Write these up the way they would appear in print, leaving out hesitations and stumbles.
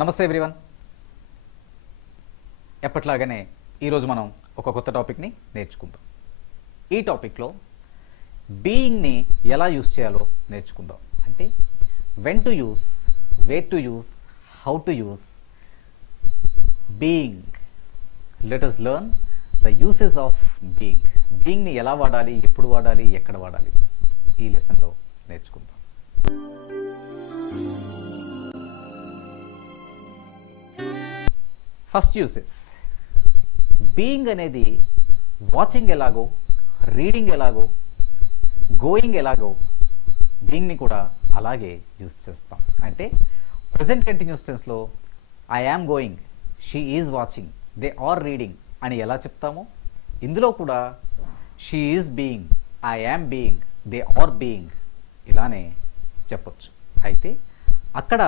నమస్తే ఎవ్రీవన్. ఎప్పట్లాగానే ఈరోజు మనం ఒక కొత్త టాపిక్ని నేర్చుకుందాం. ఈ టాపిక్లో బీయింగ్ని ఎలా యూస్ చేయాలో నేర్చుకుందాం. అంటే when to use, where to use, how to use being. Let us learn the uses of being. బీయింగ్ని ఎలా వాడాలి, ఎప్పుడు వాడాలి, ఎక్కడ వాడాలి, ఈ లెసన్లో నేర్చుకుందాం. First uses. బీయింగ్ అనేది వాచింగ్ ఎలాగో, రీడింగ్ ఎలాగో, గోయింగ్ ఎలాగో బీయింగ్ని కూడా అలాగే యూస్ చేస్తాం. అంటే ప్రజెంట్ కంటిన్యూస్ టెన్స్లో I am going, she is watching, they are reading అని ఎలా చెప్తామో ఇందులో కూడా she is being, I am being, they are being ఇలానే చెప్పొచ్చు. అయితే అక్కడ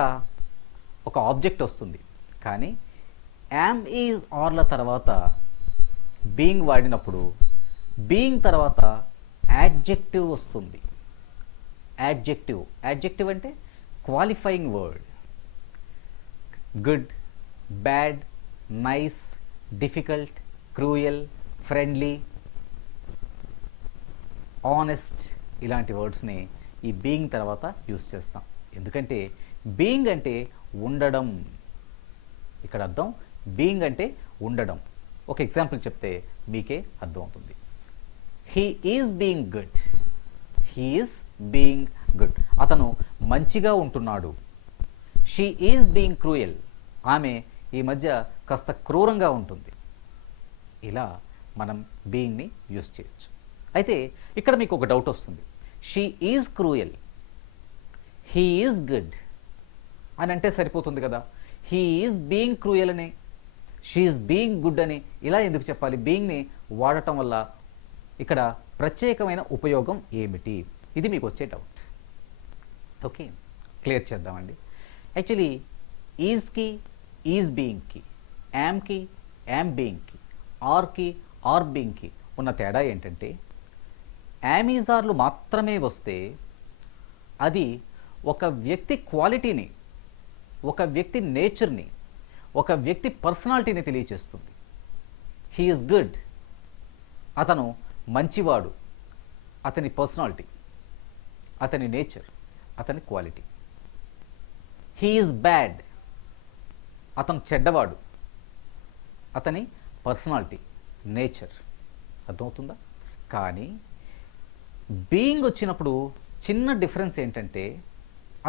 ఒక ఆబ్జెక్ట్ వస్తుంది, కానీ యామ్ ఈజ్ ఆర్ల తర్వాత బీయింగ్ వాడినప్పుడు బీయింగ్ తర్వాత యాడ్జెక్టివ్ వస్తుంది. యాడ్జెక్టివ్ అంటే qualifying word. Good, bad, nice, difficult, cruel, friendly, honest ఇలాంటి వర్డ్స్ని ఈ బీయింగ్ తర్వాత యూస్ చేస్తాం. ఎందుకంటే బీయింగ్ అంటే ఉండడం. ఇక్కడ అర్థం బీయింగ్ అంటే ఉండడం. ఒక ఎగ్జాంపుల్ చెప్తే మీకే అర్థమవుతుంది. He is being good. He is being good. అతను మంచిగా ఉంటున్నాడు. She is being cruel. ఆమె ఈ మధ్య కాస్త క్రూరంగా ఉంటుంది. ఇలా మనం బీయింగ్ని యూస్ చేయొచ్చు. అయితే ఇక్కడ మీకు ఒక డౌట్ వస్తుంది. She is cruel, he is good అని అంటే సరిపోతుంది కదా. హీ ఈజ్ బీయింగ్ క్రూయల్ అని, షీ ఈజ్ బీయింగ్ గుడ్ అని ఇలా ఎందుకు చెప్పాలి? బీయింగ్ని వాడటం వల్ల ఇక్కడ ప్రత్యేకమైన ఉపయోగం ఏమిటి? ఇది మీకు వచ్చే డౌట్. ఓకే, క్లియర్ చేద్దామండి. Actually ఈజ్కి, is బీయింగ్కి, యామ్కి, yam బీయింగ్కి, Arki, are బీయింగ్కి ఉన్న తేడా ఏంటంటే యామ్ ఈజ్ ఆర్లు మాత్రమే వస్తే అది ఒక వ్యక్తి క్వాలిటీని, ఒక వ్యక్తి నేచర్ని, ఒక వ్యక్తి పర్సనాలిటీని తెలియచేస్తుంది. హీ ఈజ్ గుడ్, అతను మంచివాడు, అతని పర్సనాలిటీ, అతని నేచర్, అతని క్వాలిటీ. హీ ఈజ్ బ్యాడ్, అతను చెడ్డవాడు, అతని పర్సనాలిటీ, నేచర్. అర్థమవుతుందా? కానీ బీయింగ్ వచ్చినప్పుడు చిన్న డిఫరెన్స్ ఏంటంటే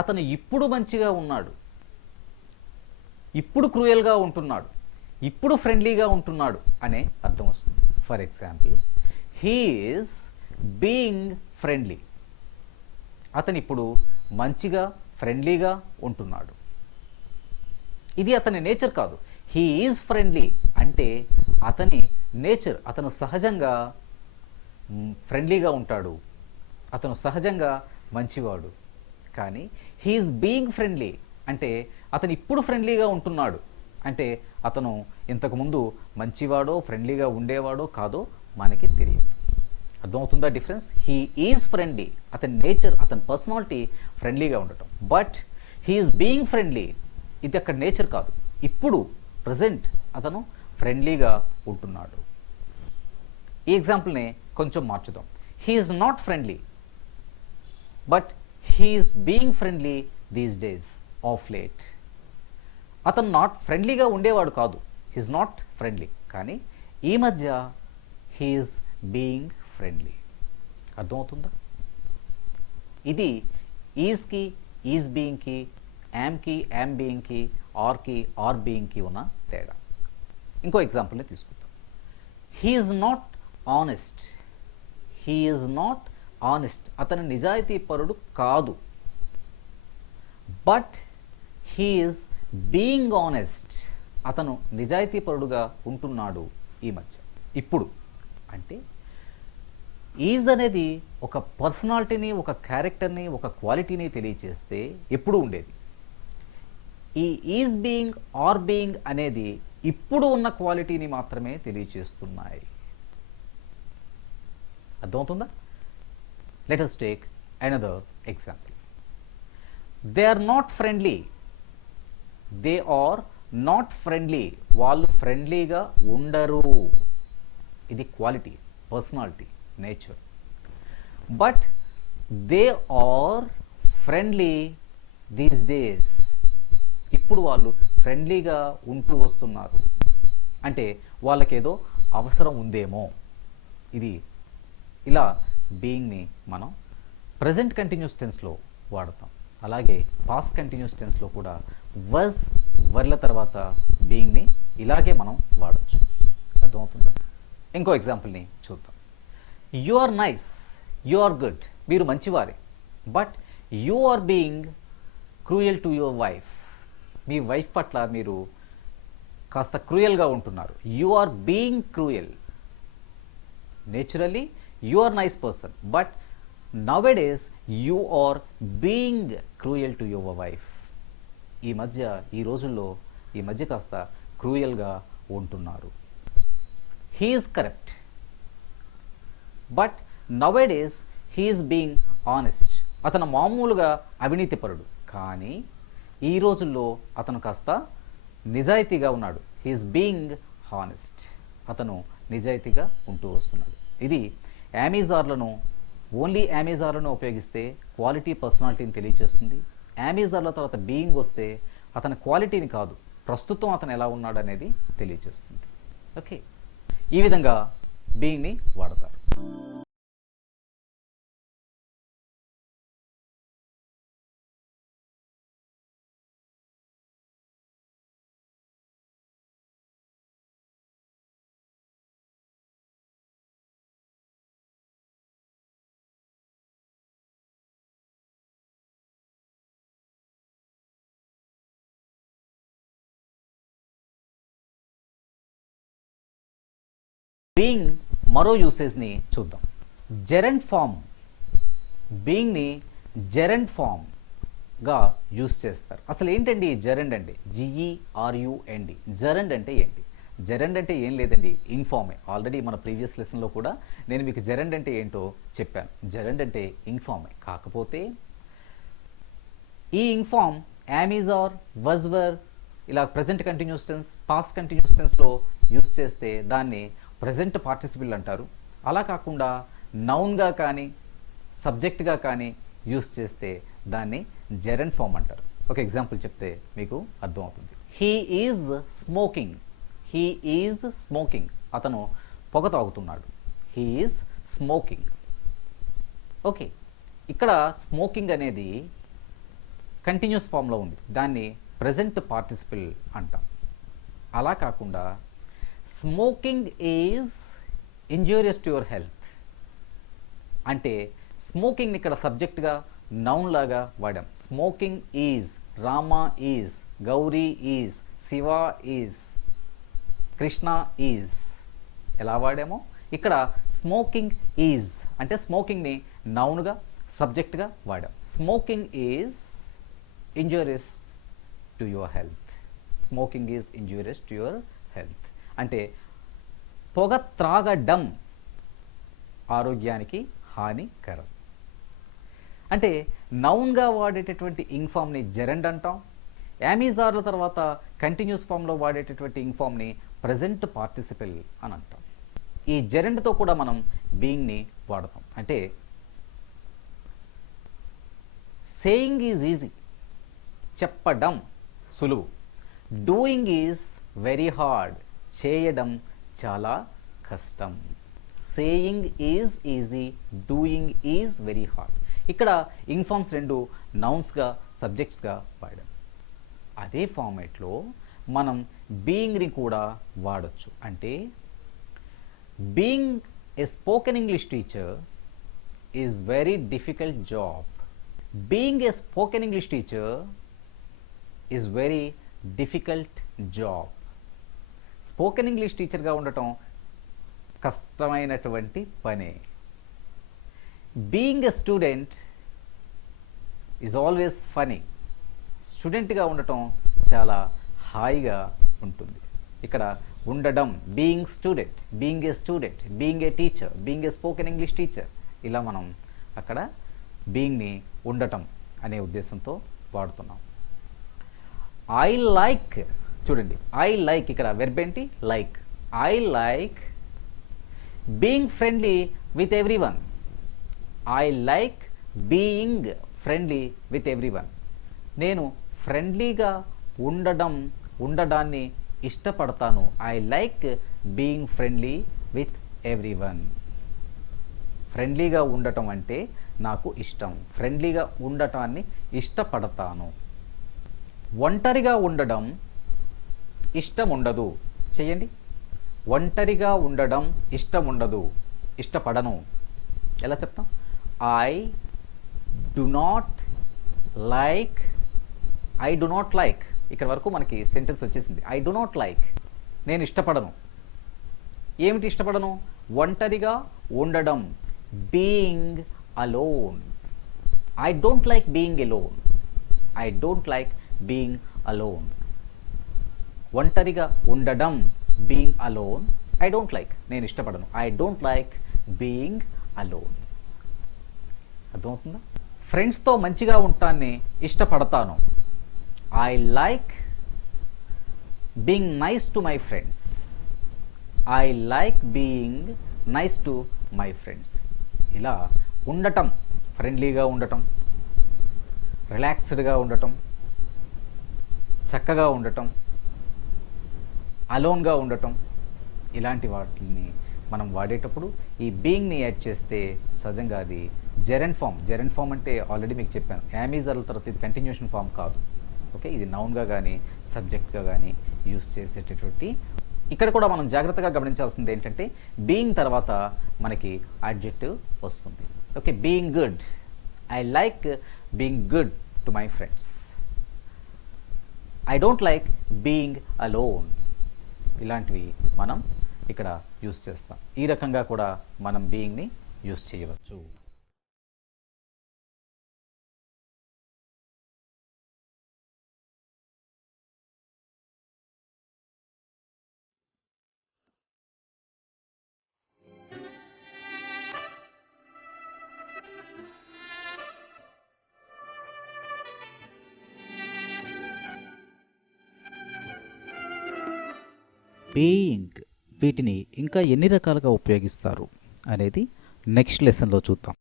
అతను ఇప్పుడు మంచిగా ఉన్నాడు, ఇప్పుడు క్రూయల్గా ఉంటున్నాడు, ఇప్పుడు ఫ్రెండ్లీగా ఉంటున్నాడు అనే అర్థం వస్తుంది. For example, he is being friendly. అతను ఇప్పుడు మంచిగా ఫ్రెండ్లీగా ఉంటున్నాడు. ఇది అతని నేచర్ కాదు. హీ ఈజ్ ఫ్రెండ్లీ అంటే అతని నేచర్, అతను సహజంగా ఫ్రెండ్లీగా ఉంటాడు, అతను సహజంగా మంచివాడు. కానీ హీ ఈజ్ బీయింగ్ ఫ్రెండ్లీ అంటే అతను ఇప్పుడు ఫ్రెండ్లీగా ఉంటున్నాడు. అంటే అతను ఇంతకుముందు మంచివాడో ఫ్రెండ్లీగా ఉండేవాడో కాదో మనకి తెలియదు. అర్థమవుతుందా డిఫరెన్స్? హీ ఈజ్ ఫ్రెండ్లీ, అతని నేచర్, అతని పర్సనాలిటీ ఫ్రెండ్లీగా ఉండటం. But he is being friendly, ఇది అక్కడ నేచర్ కాదు, ఇప్పుడు ప్రజెంట్ అతను ఫ్రెండ్లీగా ఉంటున్నాడు. ఈ ఎగ్జాంపుల్ని కొంచెం మార్చుదాం. He is not friendly, but he is being friendly these days of late. అతను నాట్ ఫ్రెండ్లీగా ఉండేవాడు కాదు, హీఈస్ నాట్ ఫ్రెండ్లీ, కానీ ఈ మధ్య హీఈస్ బీయింగ్ ఫ్రెండ్లీ. అర్థమవుతుందా? ఇది ఈజ్కి, ఈజ్ బీయింగ్కి, యామ్కి, యామ్ బీయింగ్కి, ఆర్కి, ఆర్ బీయింగ్కి ఉన్న తేడా. ఇంకో ఎగ్జాంపుల్ని తీసుకుందాం. He is not honest. He is not honest, అతను నిజాయితీపరుడు కాదు. But he is being honest, అతను నిజాయితీపరుడుగా ఉంటున్నాడు ఈ మధ్య. ఇప్పుడు అంటే ఈజ్ అనేది ఒక పర్సనాలిటీని, ఒక క్యారెక్టర్ని, ఒక క్వాలిటీని తెలియచేస్తే ఎప్పుడు ఉండేది. ఈ ఈజ్ బీయింగ్, ఆర్ బీయింగ్ అనేది ఇప్పుడు ఉన్న క్వాలిటీని మాత్రమే తెలియచేస్తున్నాయి. అర్థమవుతుందా? Let us take another example. They are not friendly. They are not friendly, వాళ్ళు ఫ్రెండ్లీగా ఉండరు. ఇది quality, personality, nature. But they are friendly these days, ఇప్పుడు వాళ్ళు ఫ్రెండ్లీగా ఉంటూ వస్తున్నారు. అంటే వాళ్ళకేదో అవసరం ఉందేమో. ఇది ఇలా బీయింగ్ని మనం ప్రజెంట్ కంటిన్యూస్ టెన్స్లో వాడతాం. అలాగే పాస్ట్ కంటిన్యూస్ టెన్స్లో కూడా వజ్ వర్ల తర్వాత బీయింగ్ని ఇలాగే మనం వాడచ్చు. అర్థమవుతుందా? ఇంకో ఎగ్జాంపుల్ని చూద్దాం. You are nice, you are good, మీరు మంచివారే. But you are being cruel to your wife, మీ వైఫ్ పట్ల మీరు కాస్త క్రూయల్గా ఉంటున్నారు. You are being cruel. Naturally you are nice person, but nowadays you are being cruel to your wife. ఈ రోజుల్లో కాస్త క్రూయల్గా ఉంటున్నారు. He is correct, but nowadays he is being honest. అతను మామూలుగా అవినీతిపరుడు, కానీ ఈ రోజుల్లో అతను కాస్త నిజాయితీగా ఉన్నాడు. He is being honest. అతను నిజాయితీగా ఉంటూ వస్తున్నాడు. ఇది అమెజాన్లను, ఓన్లీ అమెజాన్లను ఉపయోగిస్తే క్వాలిటీ, పర్సనాలిటీని తెలియజేస్తుంది. అమెజాన్ల తర్వాత బీయింగ్ వస్తే అతని క్వాలిటీని కాదు, ప్రస్తుతం అతను ఎలా ఉన్నాడు అనేది తెలియజేస్తుంది. ఓకే, ఈ విధంగా బీయింగ్ని వాడతారు. బీయింగ్ మరో యూసేజ్ని చూద్దాం. Gerund form. బీయింగ్ని జెరండ్ ఫామ్గా యూస్ చేస్తారు. అసలు ఏంటండి జెరండ్ అంటే? GERUND. జెరండ్ అంటే ఏంటి? జెరండ్ అంటే ఏం లేదండి, ఇంగ్ఫామే. ఆల్రెడీ మన ప్రీవియస్ లెసన్లో కూడా నేను మీకు జెరండ్ అంటే ఏంటో చెప్పాను. జెరండ్ అంటే ఇంగ్ఫామే. కాకపోతే ఈ ఇంగ్ఫామ్ యామిజార్, వజ్వర్ ఇలా present continuous tense, past continuous టెన్స్లో యూస్ చేస్తే దాన్ని ప్రజెంట్ పార్టిసిపిల్ అంటారు. అలా కాకుండా నౌన్గా కానీ సబ్జెక్ట్గా కానీ యూస్ చేస్తే దాన్ని జెరండ్ ఫామ్ అంటారు. ఒక ఎగ్జాంపుల్ చెప్తే మీకు అర్థమవుతుంది. He is smoking. He is smoking. అతను పొగ తాగుతున్నాడు. He is smoking. ఓకే, ఇక్కడ స్మోకింగ్ అనేది కంటిన్యూస్ ఫామ్లో ఉంది, దాన్ని ప్రజెంట్ పార్టిసిపిల్ అంటాం. అలా కాకుండా smoking is injurious to your health అంటే స్మోకింగ్ ఇక్కడ సబ్జెక్ట్గా నౌన్ లాగా వాడాం. Smoking is, Rama is, Gauri is, Shiva is, Krishna is ఎలా వాడామో ఇక్కడ స్మోకింగ్ ఈజ్ అంటే స్మోకింగ్ని నౌన్గా, సబ్జెక్ట్గా వాడాం. Smoking is injurious to your health. Smoking is injurious to your health అంటే పొగ త్రాగడం ఆరోగ్యానికి హానికరం. అంటే నౌన్గా వాడేటటువంటి ఇంగ్ ఫామ్ని జెరండ్ అంటాం. యామిజార్ల తర్వాత కంటిన్యూస్ ఫామ్లో వాడేటటువంటి ఇంగ్ ఫామ్ని ప్రజెంట్ పార్టిసిపిల్ అని అంటాం. ఈ జెరండ్తో కూడా మనం బీయింగ్ని వాడతాం. అంటే సేయింగ్ ఈజ్ ఈజీ, చెప్పడం సులువు. డూయింగ్ ఈజ్ వెరీ హార్డ్, చేయడం చాలా కష్టం. Saying is easy, doing is very hard. ఇక్కడ ఇంగ్ఫామ్స్ రెండు నౌన్స్గా, సబ్జెక్ట్స్గా వాడాం. అదే ఫార్మేట్లో మనం బీయింగ్ని కూడా వాడచ్చు. అంటే being a spoken English teacher is very difficult job. Being a spoken English teacher is very difficult job. Spoken English టీచర్గా ఉండటం కష్టమైనటువంటి పనే. Being a student is always funny. స్టూడెంట్గా ఉండటం చాలా హాయిగా ఉంటుంది. ఇక్కడ ఉండడం, being student, being a student, being a teacher, being a spoken English teacher, ఇలా మనం అక్కడ బీయింగ్ని ఉండటం అనే ఉద్దేశంతో వాడుతున్నాం. ఐ లైక్, చూడండి ఐ లైక్ ఇక్కడ వెర్బ్ ఏంటి like. I like being friendly with every one. I like being friendly with every one. నేను ఫ్రెండ్లీగా ఉండడాన్ని ఇష్టపడతాను. I like being friendly with every one. ఫ్రెండ్లీగా ఉండటం అంటే నాకు ఇష్టం. ఫ్రెండ్లీగా ఉండటాన్ని ఇష్టపడతాను. ఒంటరిగా ఉండడం ఇష్టం ఉండదు. చెయ్యండి. ఒంటరిగా ఉండడం ఇష్టం ఉండదు, ఇష్టపడను. ఎలా చెప్తాం? I do not like. I do not like, ఇక్కడ వరకు మనకి సెంటెన్స్ వచ్చేసింది. ఐ డు నాట్ లైక్, నేను ఇష్టపడను. ఏమిటి ఇష్టపడను? ఒంటరిగా ఉండడం, being alone. I don't like being alone. I don't like being alone. ఒంటరిగా ఉండడం, being alone, I don't like, నేను ఇష్టపడను. I don't like being alone. అర్థమవుతుందా? ఫ్రెండ్స్తో మంచిగా ఉండటాన్ని ఇష్టపడతాను. I like being nice to my friends. I like being nice to my friends. ఇలా ఉండటం, ఫ్రెండ్లీగా ఉండటం, రిలాక్స్డ్గా ఉండటం, చక్కగా ఉండటం, అలోన్గా ఉండటం, ఇలాంటి వాటిని మనం వాడేటప్పుడు ఈ బీయింగ్ని యాడ్ చేస్తే సహజంగా అది జెరెంట్ ఫామ్. జెరెంట్ ఫామ్ అంటే ఆల్రెడీ మీకు చెప్పాను, యామీజర్ల తర్వాత ఇది కంటిన్యూషన్ ఫామ్ కాదు. ఓకే, ఇది నౌన్గా కానీ సబ్జెక్ట్గా కానీ యూస్ చేసేటటువంటి. ఇక్కడ కూడా మనం జాగ్రత్తగా గమనించాల్సింది ఏంటంటే బీయింగ్ తర్వాత మనకి అడ్జెక్టివ్ వస్తుంది. Okay, being good. I like being good to my friends. I don't like being alone. ఇలాంటివి మనం ఇక్కడ యూస్ చేస్తాం. ఈ రకంగా కూడా మనం బీయింగ్ని యూస్ చేయవచ్చు. బీయింగ్, వీటిని ఇంకా ఎన్ని రకాలుగా ఉపయోగిస్తారు అనేది నెక్స్ట్ లెసన్లో చూద్దాం.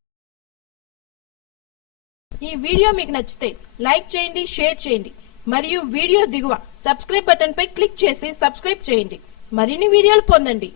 ఈ వీడియో మీకు నచ్చితే లైక్ చేయండి, షేర్ చేయండి మరియు వీడియో దిగువ సబ్స్క్రైబ్ బటన్ పై క్లిక్ చేసి సబ్స్క్రైబ్ చేయండి. మరిన్ని వీడియోలు పొందండి.